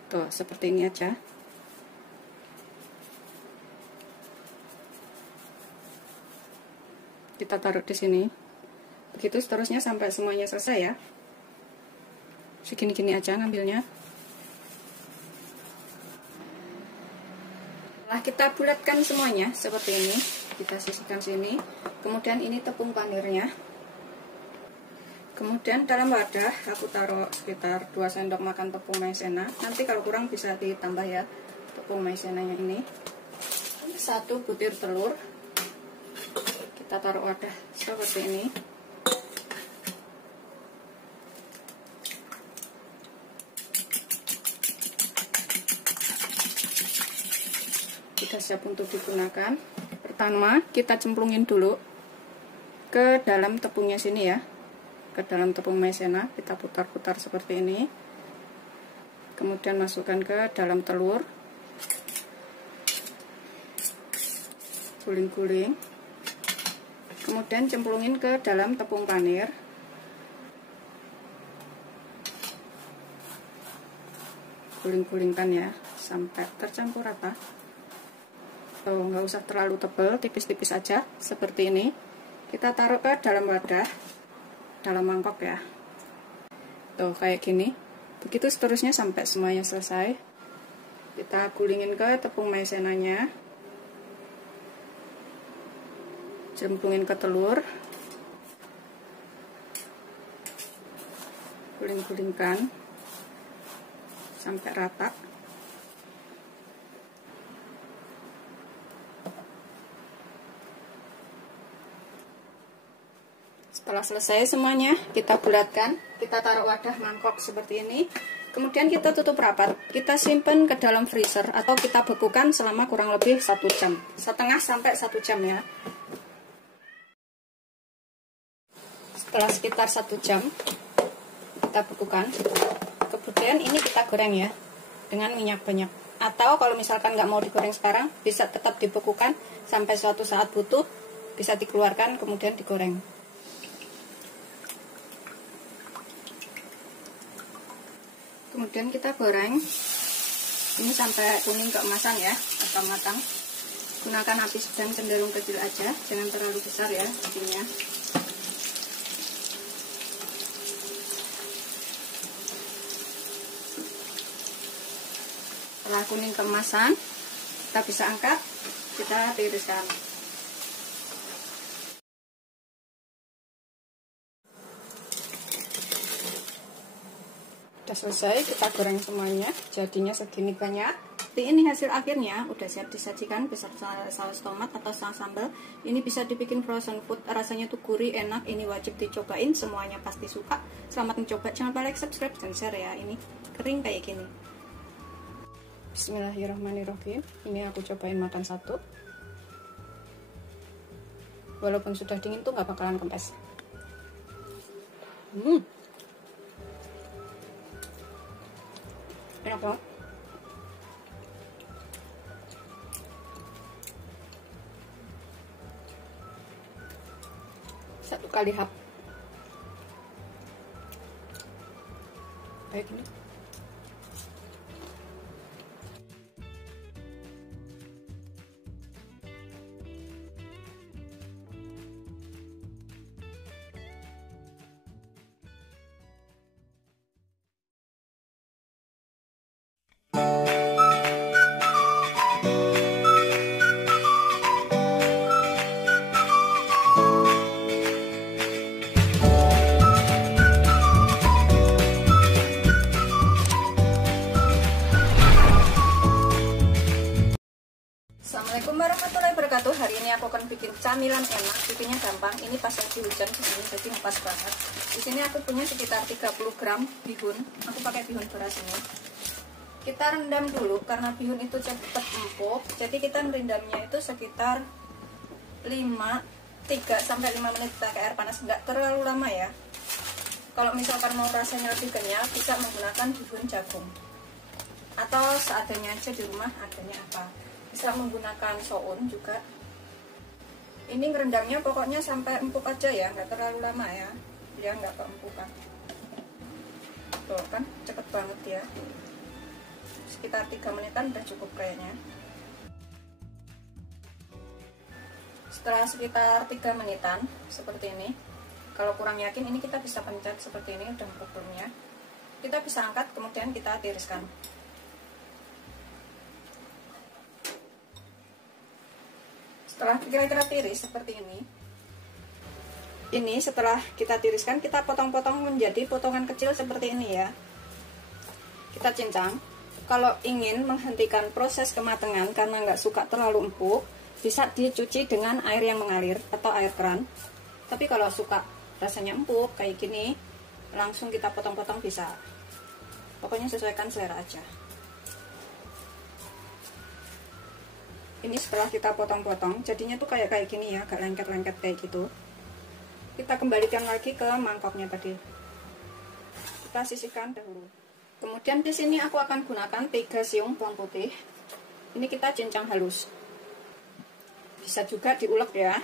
tuh seperti ini aja. Kita taruh di sini, begitu seterusnya sampai semuanya selesai ya. Segini-gini aja ngambilnya. Setelah kita bulatkan semuanya seperti ini, kita sisihkan sini. Kemudian ini tepung panirnya. Kemudian dalam wadah aku taruh sekitar 2 sendok makan tepung maizena. Nanti kalau kurang bisa ditambah ya tepung maizenanya ini. 1 butir telur. Kita taruh wadah seperti ini. Sudah siap untuk digunakan. Pertama kita cemplungin dulu ke dalam tepungnya sini ya, ke dalam tepung maizena. Kita putar-putar seperti ini, kemudian masukkan ke dalam telur, guling-guling, kemudian cemplungin ke dalam tepung panir, guling-gulingkan ya sampai tercampur rata. Nggak usah terlalu tebal, tipis-tipis aja seperti ini. Kita taruh ke dalam wadah, dalam mangkok ya, tuh kayak gini. Begitu seterusnya sampai semuanya selesai. Kita gulingin ke tepung maizenanya, cemplungin ke telur, guling-gulingkan sampai rata. Setelah selesai semuanya, kita bulatkan. Kita taruh wadah mangkok seperti ini. Kemudian kita tutup rapat, kita simpan ke dalam freezer atau kita bekukan selama kurang lebih 1 jam, setengah sampai 1 jam ya. Setelah sekitar 1 jam kita bekukan, kemudian ini kita goreng ya dengan minyak banyak. Atau kalau misalkan nggak mau digoreng sekarang, bisa tetap dibekukan sampai suatu saat butuh, bisa dikeluarkan kemudian digoreng. Kemudian kita goreng ini sampai kuning keemasan ya, atau matang. Gunakan api sedang cenderung kecil aja, jangan terlalu besar ya apinya. Setelah kuning keemasan, kita bisa angkat, kita tiriskan. Sudah selesai, kita goreng semuanya, jadinya segini banyak. Ini hasil akhirnya, udah siap disajikan beserta saus tomat atau saus sambal. Ini bisa dibikin frozen food, rasanya tuh gurih, enak, ini wajib dicobain, semuanya pasti suka. Selamat mencoba, jangan lupa like, subscribe, dan share ya. Ini kering kayak gini. Bismillahirrahmanirrahim. Ini aku cobain makan satu. Walaupun sudah dingin tuh nggak bakalan kempes. Enak banget. Satu kali hap. Kayak gini. Assalamualaikum warahmatullahi wabarakatuh. Hari ini aku akan bikin camilan enak, bikinnya gampang. Ini pas lagi hujan di sini, jadi pas banget. Di sini aku punya sekitar 30 gram bihun. Aku pakai bihun beras ini. Kita rendam dulu karena bihun itu cepat empuk. Jadi kita merendamnya itu sekitar 3 sampai 5 menit pakai air panas, enggak terlalu lama ya. Kalau misalkan mau rasanya lebih kenyal, bisa menggunakan bihun jagung. Atau seadanya aja di rumah, adanya apa. Bisa menggunakan soun juga. Ini ngerendamnya pokoknya sampai empuk aja ya, nggak terlalu lama ya, dia nggak keempukan. Tuh kan cepet banget ya, sekitar 3 menitan udah cukup kayaknya. Setelah sekitar 3 menitan seperti ini, kalau kurang yakin ini kita bisa pencet seperti ini, udah empuk belumnya. Kita bisa angkat, kemudian kita tiriskan. Setelah kira-kira tiris seperti ini setelah kita tiriskan, kita potong-potong menjadi potongan kecil seperti ini ya. Kita cincang. Kalau ingin menghentikan proses kematangan karena nggak suka terlalu empuk, bisa dicuci dengan air yang mengalir atau air keran. Tapi kalau suka rasanya empuk kayak gini, langsung kita potong-potong bisa. Pokoknya sesuaikan selera aja. Ini setelah kita potong-potong, jadinya tuh kayak gini ya, agak lengket-lengket kayak gitu. Kita kembalikan lagi ke mangkoknya tadi. Kita sisihkan dahulu. Kemudian di sini aku akan gunakan 3 siung bawang putih. Ini kita cincang halus. Bisa juga diulek ya,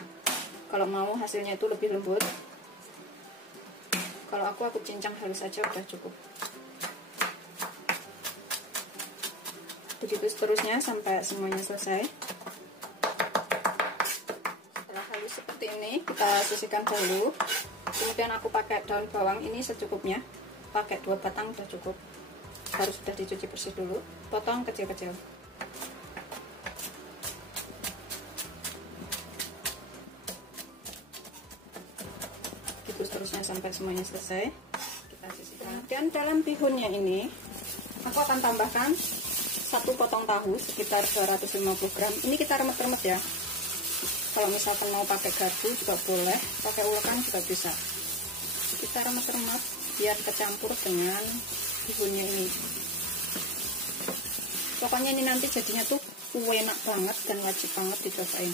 kalau mau hasilnya itu lebih lembut. Kalau aku cincang halus aja udah cukup. Begitu seterusnya sampai semuanya selesai. Setelah halus seperti ini, kita sisihkan dahulu. Kemudian aku pakai daun bawang ini secukupnya, pakai 2 batang udah cukup. Harus sudah dicuci bersih dulu. Potong kecil-kecil. Gitu seterusnya sampai semuanya selesai. Kita sisihkan. Dan dalam bihunnya ini, aku akan tambahkan 1 potong tahu sekitar 250 gram. Ini kita remet-remet ya. Kalau misalkan mau pakai garpu juga boleh, pakai ulekan juga bisa. Kita remet-remet biar kecampur dengan bihunnya ini. Pokoknya ini nanti jadinya tuh enak banget dan wajib banget dicobain.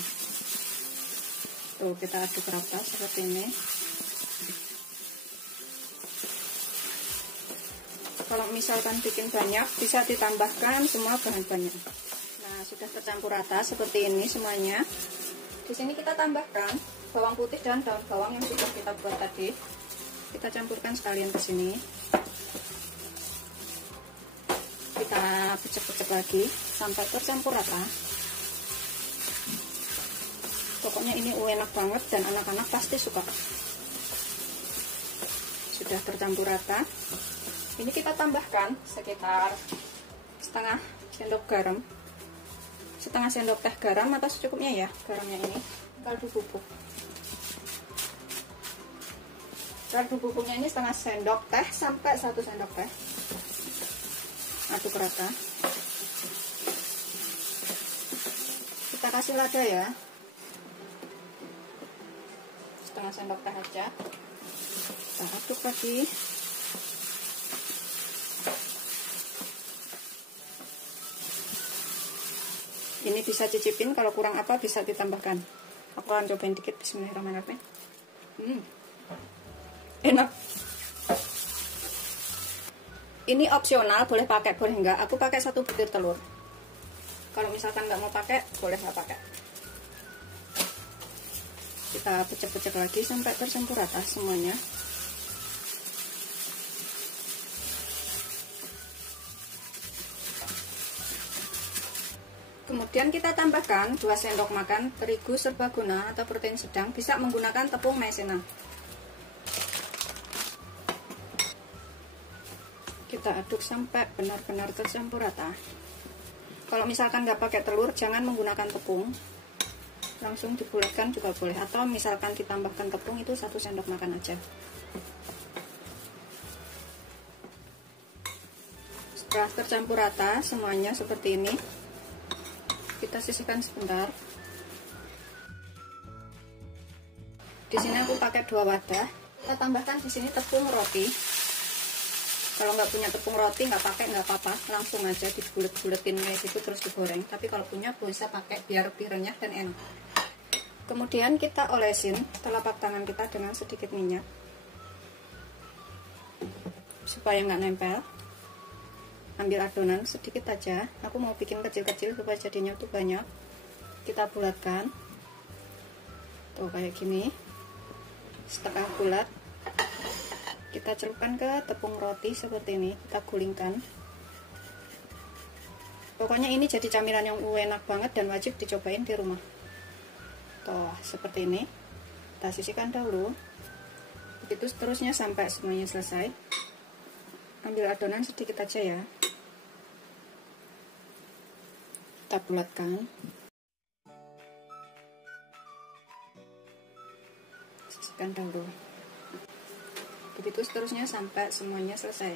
Tuh, kita aduk rata seperti ini. Kalau misalkan bikin banyak, bisa ditambahkan semua bahan-bahannya. Nah, sudah tercampur rata seperti ini semuanya. Di sini kita tambahkan bawang putih dan daun bawang yang sudah kita buat tadi. Kita campurkan sekalian ke sini. Kita pecek-pecek lagi sampai tercampur rata. Pokoknya ini enak banget dan anak-anak pasti suka. Sudah tercampur rata. Ini kita tambahkan sekitar setengah sendok garam, setengah sendok teh garam atau secukupnya ya garamnya ini. Kaldu bubuk, kaldu bubuknya ini setengah sendok teh sampai 1 sendok teh. Aduk rata. Kita kasih lada ya, setengah sendok teh aja. Kita aduk lagi. Ini bisa cicipin, kalau kurang apa bisa ditambahkan. Aku akan cobain dikit. Bismillahirrahmanirrahim. Enak. Ini opsional, boleh pakai boleh enggak. Aku pakai 1 butir telur. Kalau misalkan nggak mau pakai, boleh nggak pakai. Kita pecek-pecek lagi sampai tercampur rata semuanya. Kemudian kita tambahkan 2 sendok makan terigu serbaguna atau protein sedang, bisa menggunakan tepung maizena. Kita aduk sampai benar-benar tercampur rata. Kalau misalkan nggak pakai telur, jangan menggunakan tepung, langsung dibulatkan juga boleh, atau misalkan ditambahkan tepung itu 1 sendok makan aja. Setelah tercampur rata semuanya seperti ini, kita sisihkan sebentar. Di sini aku pakai 2 wadah. Kita tambahkan di sini tepung roti. Kalau nggak punya tepung roti nggak pakai nggak apa-apa, langsung aja dibulet-buletin kayak gitu terus digoreng. Tapi kalau punya bisa pakai biar lebih renyah dan enak. Kemudian kita olesin telapak tangan kita dengan sedikit minyak supaya nggak nempel. Ambil adonan sedikit aja, aku mau bikin kecil-kecil supaya jadinya tuh banyak. Kita bulatkan tuh kayak gini, setengah bulat. Kita celupkan ke tepung roti seperti ini, kita gulingkan. Pokoknya ini jadi camilan yang enak banget dan wajib dicobain di rumah. Tuh seperti ini. Kita sisihkan dahulu, begitu seterusnya sampai semuanya selesai. Ambil adonan sedikit aja ya, kita bulatkan. Sisihkan dahulu, begitu seterusnya sampai semuanya selesai.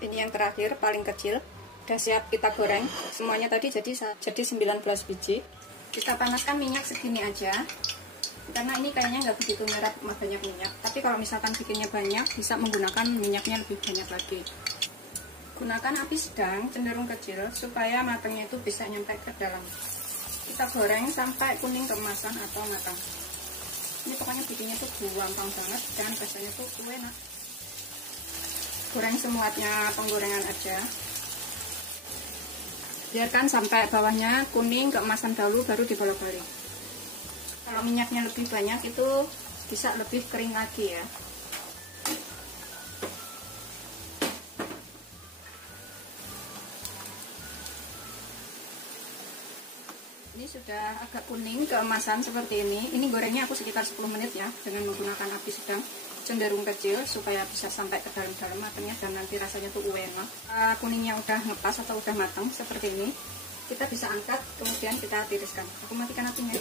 Ini yang terakhir, paling kecil, udah siap kita goreng. Semuanya tadi jadi 19 biji. Kita panaskan minyak segini aja, karena ini kayaknya nggak begitu merah banyak minyak. Tapi kalau misalkan bikinnya banyak, bisa menggunakan minyaknya lebih banyak lagi. Gunakan api sedang, cenderung kecil, supaya matangnya itu bisa nyampe ke dalam. Kita goreng sampai kuning keemasan atau matang. Ini pokoknya bikinnya tuh gampang banget dan rasanya tuh enak. Goreng semuanya penggorengan aja. Biarkan sampai bawahnya kuning keemasan dahulu, baru dibolak-balik. Kalau minyaknya lebih banyak itu bisa lebih kering lagi ya. Ini sudah agak kuning keemasan seperti ini. Ini gorengnya aku sekitar 10 menit ya, dengan menggunakan api sedang, cenderung kecil supaya bisa sampai ke dalam-dalam matangnya dan nanti rasanya tuh enak. Kuningnya udah ngepas atau udah matang seperti ini, kita bisa angkat, kemudian kita tiriskan. Aku matikan apinya.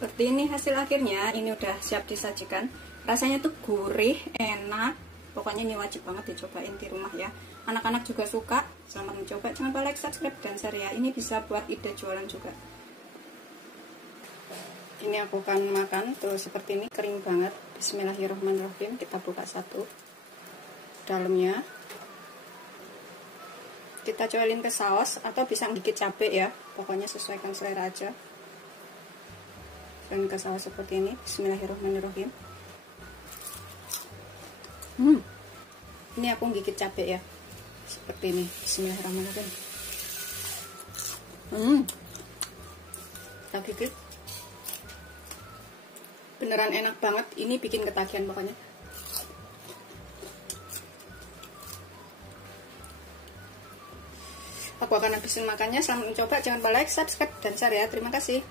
Seperti ini hasil akhirnya. Ini udah siap disajikan. Rasanya tuh gurih, enak. Pokoknya ini wajib banget dicobain di rumah ya. Anak-anak juga suka. Selamat mencoba. Jangan lupa like, subscribe, dan share ya. Ini bisa buat ide jualan juga. Ini aku akan makan tuh seperti ini, kering banget. Bismillahirrahmanirrahim. Kita buka satu dalamnya. Kita coelin ke saus atau bisa gigit cabai ya. Pokoknya sesuaikan selera aja. Dan ke saus seperti ini. Bismillahirrahmanirrahim. Ini aku gigit cabai ya, seperti ini. Bismillahirrahmanirrahim. Kita gigit. Beneran enak banget. Ini bikin ketagihan pokoknya. Aku akan habisin makannya. Selamat mencoba. Jangan lupa like, subscribe, dan share ya. Terima kasih.